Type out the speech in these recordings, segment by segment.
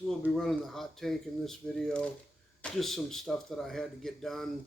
We'll be running the hot tank in this video, just some stuff that I had to get done.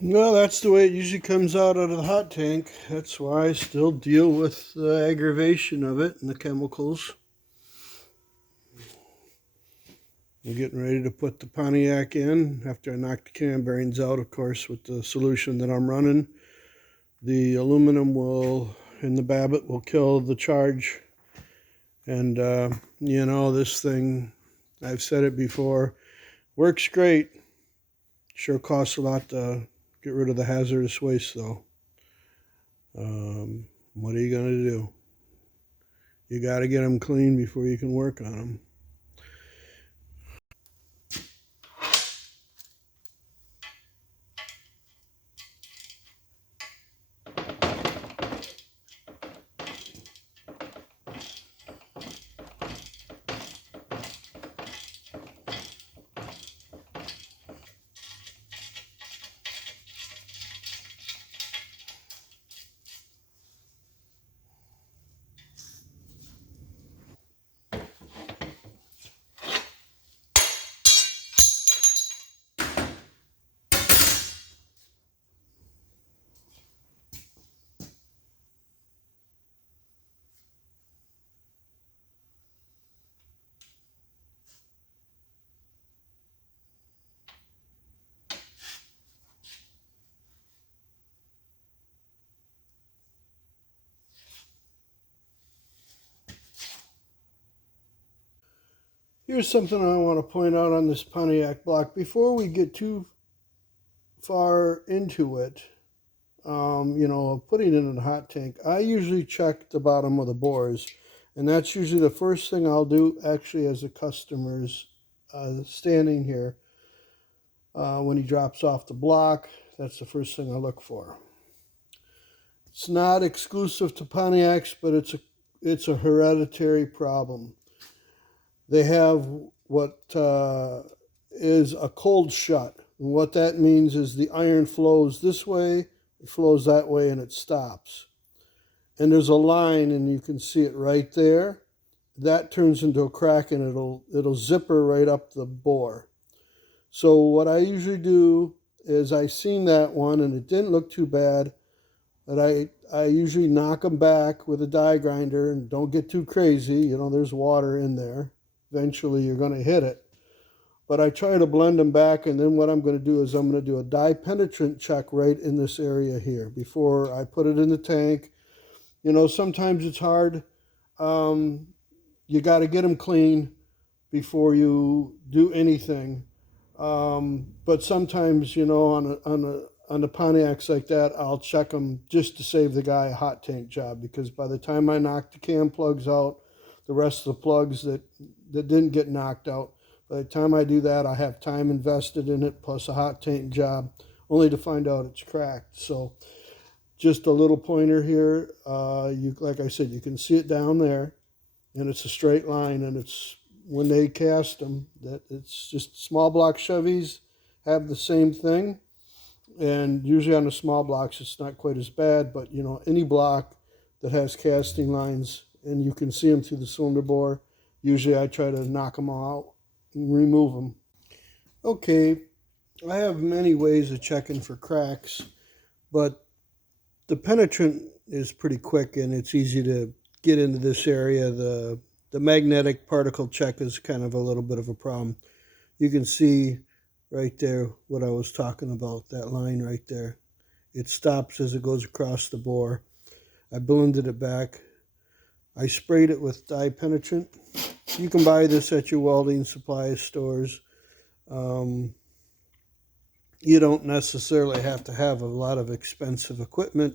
Well, that's the way it usually comes out of the hot tank. That's why I still deal with the aggravation of it and the chemicals. I'm getting ready to put the Pontiac in after I knock the cam bearings out, of course, with the solution that I'm running. The aluminum will, in the Babbitt, will kill the charge. And, you know, this thing, I've said it before, works great. Sure costs a lot to get rid of the hazardous waste, though. What are you going to do? You got to get them clean before you can work on them. Here's something I want to point out on this Pontiac block. Before we get too far into it, you know, putting it in a hot tank, I usually check the bottom of the bores. And that's usually the first thing I'll do, actually, as a customer's standing here. When he drops off the block, that's the first thing I look for. It's not exclusive to Pontiacs, but it's a hereditary problem. They have what is a cold shut. And what that means is the iron flows this way, it flows that way, and it stops. And there's a line, and you can see it right there. That turns into a crack, and it'll zipper right up the bore. So what I usually do is I seen that one, and it didn't look too bad. But I usually knock them back with a die grinder, and don't get too crazy. You know, there's water in there. Eventually you're going to hit it. But I try to blend them back, and then what I'm going to do is I'm going to do a dye penetrant check right in this area here before I put it in the tank. You know, sometimes it's hard. You got to get them clean before you do anything. But sometimes, you know, on the Pontiacs like that, I'll check them just to save the guy a hot tank job, because by the time I knock the cam plugs out, the rest of the plugs that didn't get knocked out, by the time I do that, I have time invested in it plus a hot tank job, only to find out it's cracked. So just a little pointer here. Like I said, you can see it down there, and it's a straight line, and it's when they cast them, that it's just small block Chevys have the same thing. And usually on the small blocks, it's not quite as bad, but you know, any block that has casting lines and you can see them through the cylinder bore, usually I try to knock them all out and remove them. Okay, I have many ways of checking for cracks, but the penetrant is pretty quick and it's easy to get into this area. The magnetic particle check is kind of a little bit of a problem. You can see right there what I was talking about, that line right there. It stops as it goes across the bore. I blended it back. I sprayed it with dye penetrant. You can buy this at your welding supply stores. You don't necessarily have to have a lot of expensive equipment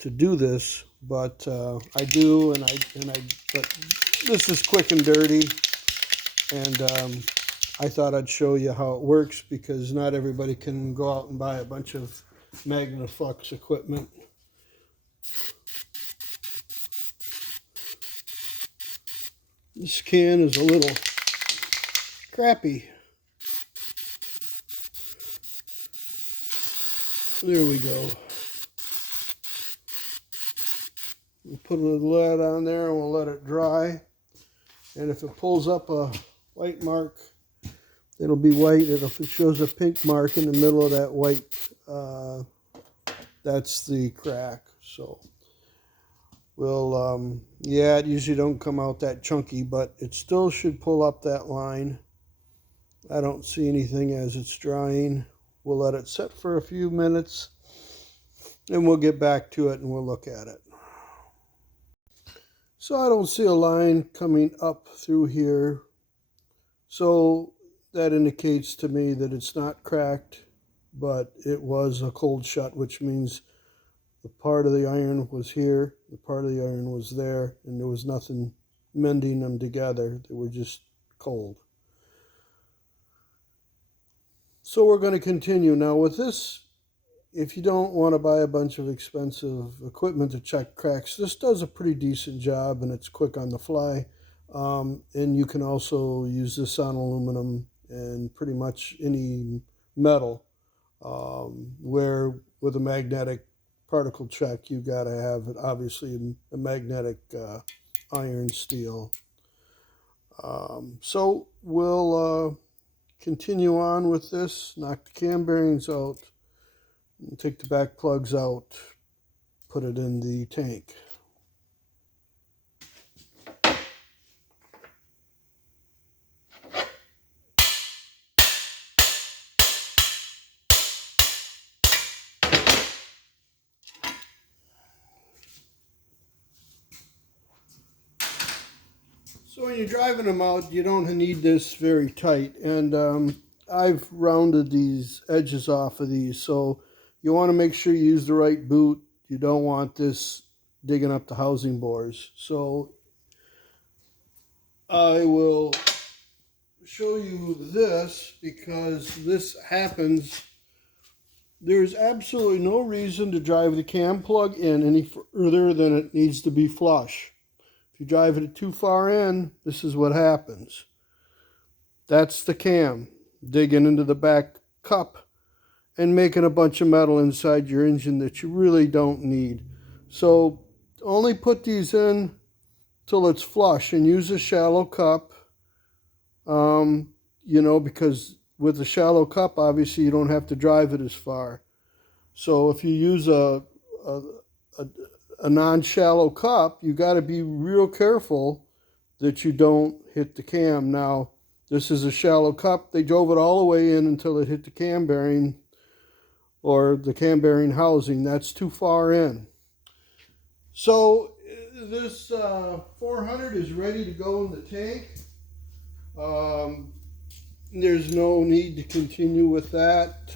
to do this, but I do, but this is quick and dirty, and I thought I'd show you how it works, because not everybody can go out and buy a bunch of Magnaflux equipment. This can is a little crappy. There we go. We'll put a lid on there and we'll let it dry. And if it pulls up a white mark, it'll be white. If it shows a pink mark in the middle of that white that's the crack. So we'll, yeah, it usually don't come out that chunky, but it still should pull up that line. I don't see anything as it's drying. We'll let it set for a few minutes and we'll get back to it and we'll look at it. So I don't see a line coming up through here. So that indicates to me that it's not cracked, but it was a cold shut, which means the part of the iron was here, the part of the iron was there, and there was nothing mending them together. They were just cold. So we're going to continue. Now with this, if you don't want to buy a bunch of expensive equipment to check cracks, this does a pretty decent job and it's quick on the fly. And you can also use this on aluminum and pretty much any metal, where with a magnetic particle check, you got to have it, obviously a magnetic iron steel. So we'll continue on with this, knock the cam bearings out, and take the back plugs out, put it in the tank. So when you're driving them out, you don't need this very tight, and I've rounded these edges off of these, so you want to make sure you use the right boot. You don't want this digging up the housing bores. So I will show you this because this happens. There's absolutely no reason to drive the cam plug in any further than it needs to be flush. If you drive it too far in, this is what happens. That's the cam digging into the back cup and making a bunch of metal inside your engine that you really don't need. So only put these in till it's flush and use a shallow cup, you know, because with a shallow cup, obviously you don't have to drive it as far. So if you use a non-shallow cup, you got to be real careful that you don't hit the cam. Now, this is a shallow cup. They drove it all the way in until it hit the cam bearing or the cam bearing housing. That's too far in. So this 400 is ready to go in the tank. There's no need to continue with that.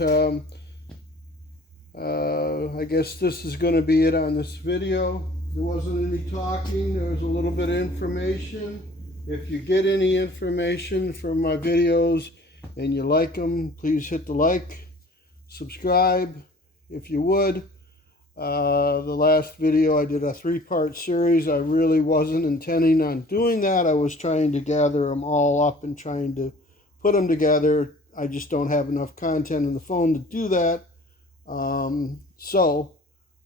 I guess this is going to be it on this video. There wasn't any talking. There was a little bit of information. If you get any information from my videos and you like them, please hit the like, subscribe if you would. The last video I did a 3-part series. I really wasn't intending on doing that. I was trying to gather them all up and trying to put them together. I just don't have enough content in the phone to do that.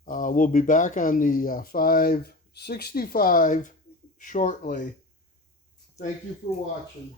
We'll be back on the 565 shortly. Thank you for watching.